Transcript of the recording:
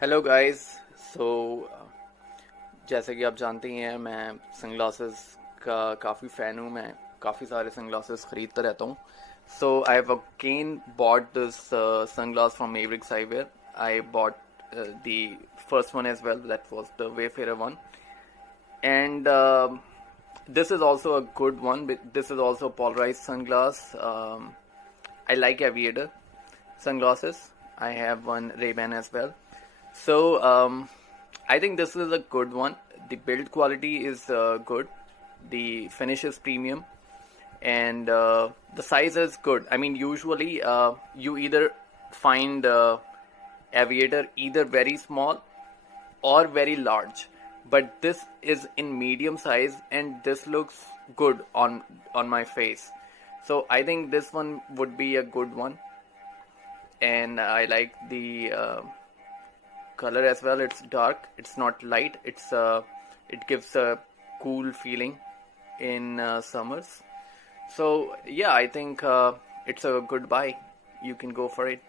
Hello guys. सो जैसे कि आप जानते ही हैं, मैं सनग्लासेस का काफ़ी फ़ैन हूँ। मैं काफ़ी सारे सनग्लासेस ख़रीदता रहता हूँ। So I have again bought this sunglass from Maverix Eyewear. I bought the first one as well. That was the Wayfarer one, and this is also a good one. This is also polarized sunglass. I like Aviator sunglasses. I have one Ray-Ban as well. So I think this is a good one. The build quality is good. The finish is premium, and the size is good. I mean, usually you either find Aviator either very small or very large, but this is in medium size, and this looks good on my face. So I think this one would be a good one, and I like the color as well. It's dark, it's not light. It gives a cool feeling in summers. So yeah, I think it's a good buy. You can go for it.